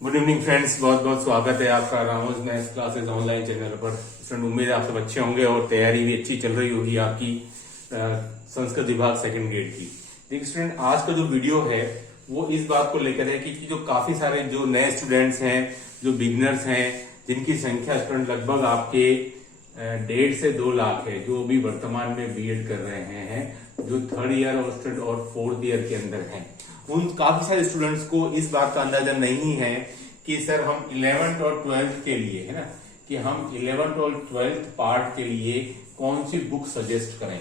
Good evening friends, बहुत बहुत स्वागत है आपका Ramos maths classes online channel पर। स्टूडेंट, उम्मीद है आप सब अच्छे होंगे और तैयारी भी अच्छी चल रही होगी आपकी संस्कृत विभाग सेकंड ग्रेड की। देखिए स्टूडेंट, आज का जो वीडियो है वो इस बात को लेकर है कि जो काफी सारे जो नए स्टूडेंट्स हैं, जो बिगनर्स हैं, जिनकी संख्या स्टूडेंट लगभग आपके 1.5 से 2 लाख है, जो अभी वर्तमान में बीएड कर रहे हैं, जो थर्ड ईयर और फोर्थ ईयर के अंदर हैं, उन काफी सारे स्टूडेंट्स को इस बात का अंदाजा नहीं है कि सर हम 11th और 12th के लिए, है ना, कि हम 11th और 12th पार्ट के लिए कौन सी बुक सजेस्ट करें।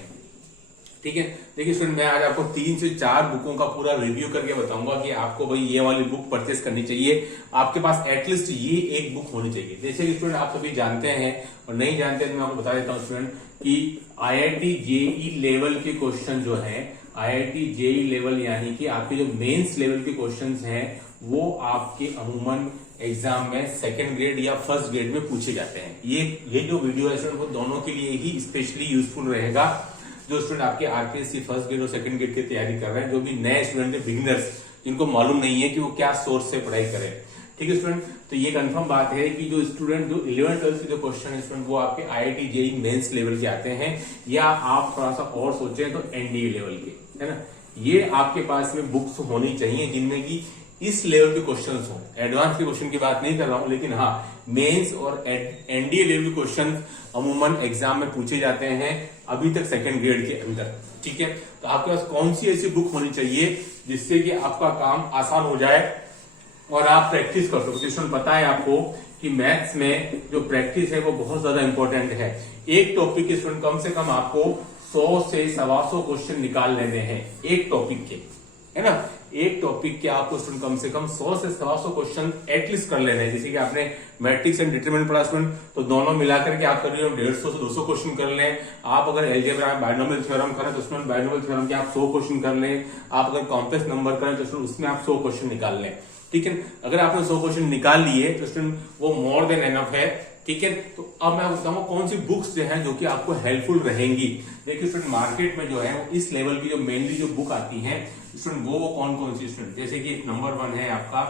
ठीक है, देखिए स्टूडेंट, मैं आज आपको 3 से 4 बुकों का पूरा रिव्यू करके बताऊंगा कि आपको भाई ये वाली बुक परचेस करनी चाहिए। आपके पास एटलीस्ट ये एक बुक होनी चाहिए। जैसे कि स्टूडेंट आप सभी जानते हैं और नहीं जानते तो मैं आपको बता देता हूँ स्टूडेंट कि IIT JEE लेवल के क्वेश्चन जो है, IIT JEE लेवल यानी कि आपके जो मेंस लेवल के क्वेश्चंस हैं वो आपके अमूमन एग्जाम में सेकंड ग्रेड या फर्स्ट ग्रेड में पूछे जाते हैं। ये जो वीडियो है स्टूडेंट वो दोनों के लिए ही स्पेशली यूजफुल रहेगा। जो स्टूडेंट आपके आरपीएससी फर्स्ट ग्रेड और सेकंड ग्रेड की तैयारी कर रहे हैं, जो भी नए स्टूडेंट है, बिगिनर्स, जिनको मालूम नहीं है कि वो क्या सोर्स से पढ़ाई करें। ठीक है स्टूडेंट, तो ये कंफर्म बात है कि जो स्टूडेंट जो 11th 12th के जो क्वेश्चन है स्टूडेंट वो आपके IIT JEE मेंस लेवल के आते हैं, या आप थोड़ा सा और सोचें तो NDA लेवल के, है ना, ये आपके पास में बुक्स होनी चाहिए जिनमें की इस लेवल के क्वेश्चंस हो। एडवांस के क्वेश्चन की बात नहीं कर रहा हूं, लेकिन हाँ, मेंस और NDA लेवल के क्वेश्चन अमूमन एग्जाम में पूछे जाते हैं अभी तक सेकंड ग्रेड के अंदर। ठीक है, तो आपके पास कौन सी ऐसी बुक होनी चाहिए जिससे कि आपका काम आसान हो जाए और आप प्रैक्टिस कर सको। जिसमें पता है आपको कि मैथ्स में जो प्रैक्टिस है वो बहुत ज्यादा इंपॉर्टेंट है। एक टॉपिक के स्टूडेंट कम से कम आपको 100 से 125 क्वेश्चन निकाल लेने हैं एक टॉपिक के, है ना। एक टॉपिक के आपको स्टूडेंट कम से कम 100 से 125 क्वेश्चन एटलीस्ट कर लेने हैं। जैसे कि आपने मैट्रिक्स एंड डिटरमिनेंट पढ़ा स्टूडेंट, तो दोनों मिलाकर के आप करीब 150 से 200 क्वेश्चन कर लें। आप अगर अलजेब्रा बाइनोमियल थ्योरम करें तो उसमें बाइनोमियल थ्योरम के आप 100 क्वेश्चन कर लें। आप अगर कॉम्प्लेक्स नंबर करें तो उसमें आप 100 क्वेश्चन निकाल लें। ठीक है, अगर आपने 100 क्वेश्चन निकाल लिए तो स्टूडेंट वो मोर देन एनफ है। ठीक है, तो अब मैं बताऊंगा कौन सी बुक्स जो हैं जो कि आपको हेल्पफुल रहेंगी। देखिए स्टूडेंट, मार्केट में जो है वो इस लेवल की जो मेनली जो बुक आती है स्टूडेंट वो कौन कौन सी स्टूडेंट, जैसे कि नंबर 1 है आपका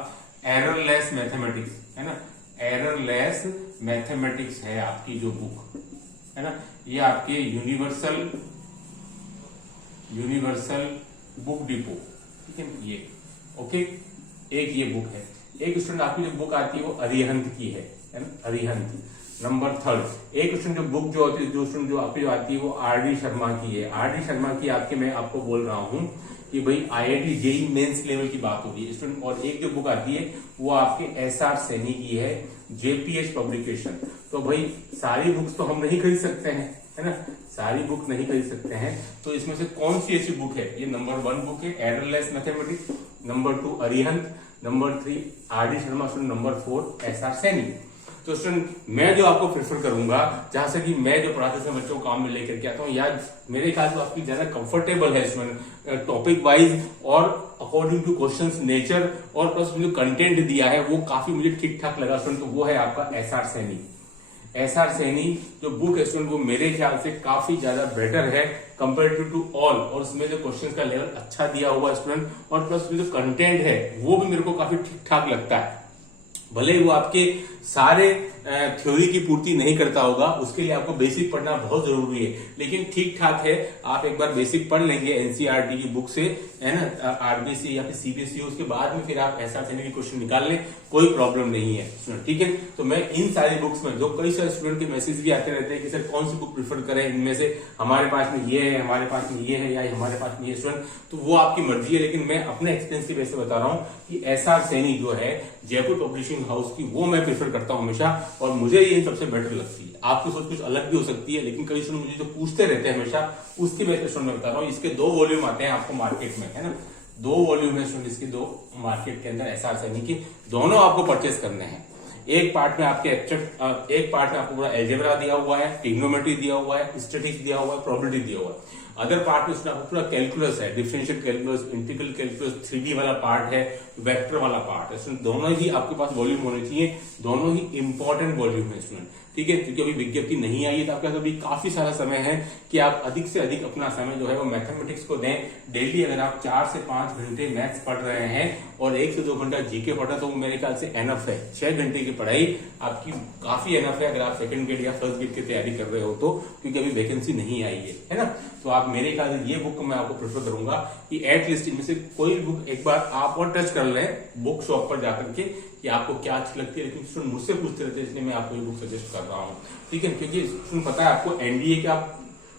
एररलेस मैथमेटिक्स, है ना। एररलेस मैथमेटिक्स है आपकी जो बुक, है ना। ये आपके यूनिवर्सल बुक डिपो, ठीक है, ये ओके, एक ये बुक है। एक स्टूडेंट आपकी जो बुक आती है वो अरिहंत की है ना, अरिहंत नंबर 3। एक स्टूडेंट जो बुक जो होती है, जो स्टूडेंट जो आपकी जो आती है वो RD शर्मा की है। RD शर्मा की आपके मैं आपको बोल रहा हूं कि भाई IIT JEE मेंस लेवल की बात होती है स्टूडेंट। और एक जो बुक आती है वो आपके SR सैनी की है, JPH पब्लिकेशन। तो भाई सारी बुक्स तो हम नहीं खरीद सकते हैं, है ना, सारी बुक नहीं खरीद सकते हैं। तो इसमें से कौन सी ऐसी बुक है, ये नंबर 1 बुक है errorless mathematics, number 2 Arihant, number 3 RD Sharma, number 4 SR Saini. तो स्टूडेंट मैं जो आपको प्रेफर करूंगा, जहां से कि मैं जो पढ़ाते समय बच्चों को काम में लेकर के आता हूँ, या मेरे ख्याल से आपकी ज्यादा कंफर्टेबल है स्टूडेंट टॉपिक वाइज और अकॉर्डिंग टू क्वेश्चंस नेचर, और प्लस जो कंटेंट दिया है वो काफी मुझे ठीक ठाक लगा स्टूडेंट। तो वो है आपका SR सैनी। SR सैनी जो बुक है स्टूडेंट वो मेरे ख्याल से काफी ज्यादा बेटर है कंपेरेटिव टू ऑल, और उसमें जो क्वेश्चन का लेवल अच्छा दिया हुआ स्टूडेंट, और प्लस जो कंटेंट है वो भी मेरे को काफी ठीक ठाक लगता है। भले ही वो आपके सारे थ्योरी की पूर्ति नहीं करता होगा, उसके लिए आपको बेसिक पढ़ना बहुत जरूरी है, लेकिन ठीक ठाक है। आप एक बार बेसिक पढ़ लेंगे NCERT की बुक से, है ना, RBC या फिर CBSE, उसके बाद में फिर आप SR सैनी के क्वेश्चन निकाल लें, कोई प्रॉब्लम नहीं है। ठीक है, तो मैं इन सारी बुक्स में, जो कई सारे स्टूडेंट के मैसेज भी आते रहते हैं कि सर कौन सी बुक प्रीफर करें, इनमें से हमारे पास में ये है, हमारे पास में ये है, या हमारे पास में ये स्टूडेंट, तो वो आपकी मर्जी है। लेकिन मैं अपने एक्सपीरियंस की वजह से बता रहा हूँ कि SR सैनी जो है जयपुर पब्लिशिंग हाउस की, वो मैं प्रीफर करता हूँ हमेशा, और मुझे ये सबसे बेटर लगती है। आपकी सोच कुछ अलग भी हो सकती है, लेकिन कई स्टूडेंट मुझे जो पूछते रहते हैं हमेशा, उसकी वजह से मैं बता रहा हूँ। इसके 2 वॉल्यूम आते हैं आपको मार्केट में, है ना, 2 वॉल्यूम है स्टूडेंट इसकी, 2 मार्केट के अंदर SR सैनी की, दोनों आपको परचेस करने हैं। एक पार्ट में आपके एक पार्ट में आपको पूरा एल्जेब्रा दिया हुआ है, ट्रिग्नोमेट्री दिया हुआ है, स्टैटिस्टिक्स दिया हुआ है, प्रोबेबिलिटी दिया हुआ है। अदर पार्ट में उसमें आपको पूरा कैलकुलस है, differential calculus, integral calculus, 3D वाला पार्ट है, वेक्टर वाला पार्ट है स्टूडेंट। दोनों ही आपके पास वॉल्यूम होने चाहिए, दोनों ही इंपॉर्टेंट वॉल्यूम है स्टूडेंट, ठीक है। क्योंकि अभी विज्ञप्ति नहीं आई है तो आपके पास अभी काफी सारा समय है कि आप अधिक से अधिक अपना समय जो है वो मैथमेटिक्स को दें। डेली अगर आप 4 से 5 घंटे मैथ्स पढ़ रहे हैं और 1 से 2 घंटा जीके पढ़ रहे हैं तो मेरे ख्याल से एनफ है। 6 घंटे की पढ़ाई आपकी काफी एनफ है अगर आप सेकंड ग्रेड या फर्स्ट ग्रेड की तैयारी कर रहे हो तो, क्योंकि अभी वैकेंसी नहीं आई है ना। तो आप मेरे ख्याल से ये बुक मैं आपको प्रेफर करूंगा कि एटलीस्ट इनमें से कोई बुक एक बार आप और टच कर लें बुक शॉप पर जाकर के कि आपको क्या अच्छी लगती है। लेकिन स्टूडेंट मुझसे पूछते रहते हैं इसलिए मैं आपको ये बुक सजेस्ट कर रहा हूँ, ठीक है। क्योंकि स्टूडेंट पता है आपको एनडीए का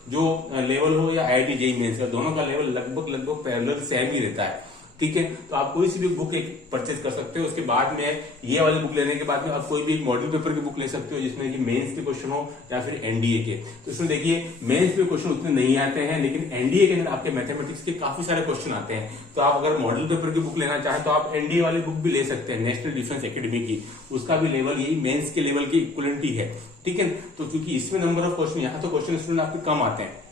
जो लेवल हो या आईआईटी जेईई मेंस का, दोनों का लेवल लगभग पैरेलल सेम ही रहता है, ठीक है। तो आप कोई सी भी बुक एक परचेज कर सकते हो। उसके बाद में ये वाली बुक लेने के बाद में आप कोई भी एक मॉडल पेपर की बुक ले सकते हो जिसमें कि मेंस के क्वेश्चन हो या फिर एनडीए के। तो इसमें देखिए मेंस के क्वेश्चन उतने नहीं आते हैं, लेकिन एनडीए के अंदर आपके मैथमेटिक्स के काफी सारे क्वेश्चन आते हैं। तो आप अगर मॉडल पेपर की बुक लेना चाहें तो आप एनडीए वाली बुक भी ले सकते हैं, नेशनल डिफेंस एकेडमी की। उसका भी लेवल यही मेंस के लेवल की इक्वलेंट ही है, ठीक है। तो क्योंकि इसमें नंबर ऑफ क्वेश्चन, यहाँ तो क्वेश्चन स्टूडेंट आपके कम आते हैं,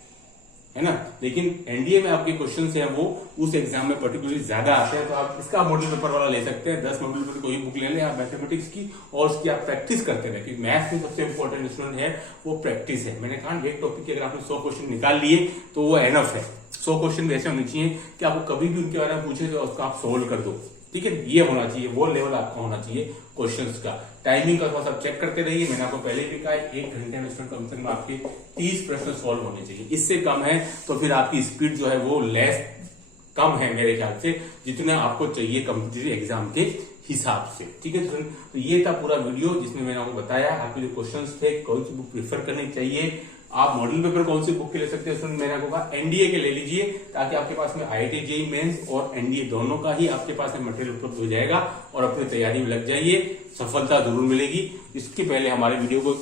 है ना, लेकिन एनडीए में आपके क्वेश्चन है वो उस एग्जाम में पर्टिकुलरली ज्यादा आते हैं। तो आप इसका मॉडल पेपर वाला ले सकते हैं। 10 मॉडल पेपर कोई बुक ले लें आप मैथमेटिक्स की और उसकी आप प्रैक्टिस करते रहे, क्योंकि मैथ्स में सबसे इंपॉर्टेंट स्टूडेंट है वो प्रैक्टिस है। मैंने कहा एक टॉपिक के अगर आपने 100 क्वेश्चन निकाल लिए तो वो एनफ है। 100 क्वेश्चन ऐसे होने चाहिए कि आपको कभी भी उनके बारे में पूछे तो उसको आप सोल्व कर दो, ठीक है। ये होना चाहिए, वो लेवल आपका होना चाहिए क्वेश्चंस का। टाइमिंग का थोड़ा सा चेक करते रहिए। मैंने आपको पहले भी कहा 1 घंटे में कम से कम आपके 30 प्रश्न सॉल्व होने चाहिए। इससे कम है तो फिर आपकी स्पीड जो है वो लेस कम है मेरे ख्याल से, जितना आपको चाहिए कॉम्पिटिटिव एग्जाम के हिसाब से, ठीक है। तो ये था पूरा वीडियो जिसमें मैंने आपको बताया आपके जो क्वेश्चंस थे, कौन सी बुक प्रेफर करनी चाहिए, आप मॉडल पेपर कौन सी बुक के ले सकते हैं। मैंने आपको कहा एनडीए के ले लीजिए ताकि आपके पास में आईआईटी जेईई मेंस और एनडीए दोनों का ही आपके पास में मटेरियल उपलब्ध हो जाएगा और अपनी तैयारी में लग जाइए, सफलता जरूर मिलेगी। इसके पहले हमारे वीडियो को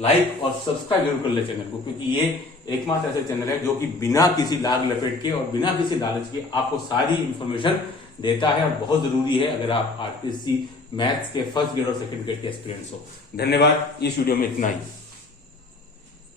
लाइक और सब्सक्राइब जरूर कर ले चैनल को, क्योंकि ये एकमात्र ऐसा चैनल है जो कि बिना किसी लाग लपेट के और बिना किसी लालच के आपको सारी इंफॉर्मेशन देता है और बहुत जरूरी है अगर आप आरपीएससी मैथ्स के फर्स्ट ग्रेड और सेकंड ग्रेड के एस्पिरेंट्स हो। धन्यवाद, इस वीडियो में इतना ही।